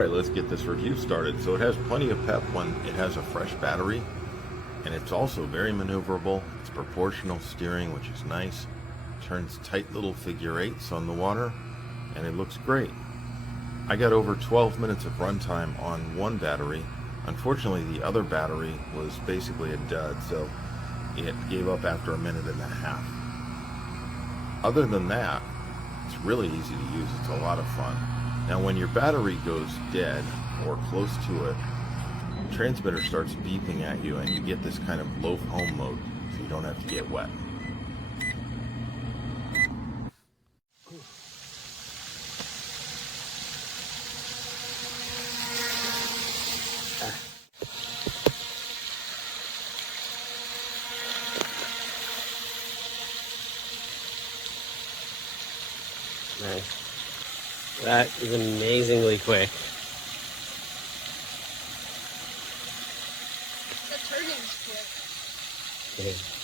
All right, let's get this review started. So it has plenty of pep when it has a fresh battery, and it's also very maneuverable. It's proportional steering, which is nice. Turns tight little figure eights on the water, and it looks great. I got over 12 minutes of runtime on one battery. Unfortunately, the other battery was basically a dud, so it gave up after a minute and a half. Other than that, it's really easy to use. It's a lot of fun. Now, when your battery goes dead or close to it, the transmitter starts beeping at you and you get this kind of low home mode, so you don't have to get wet. Nice. That is amazingly quick. The turning's quick. Okay.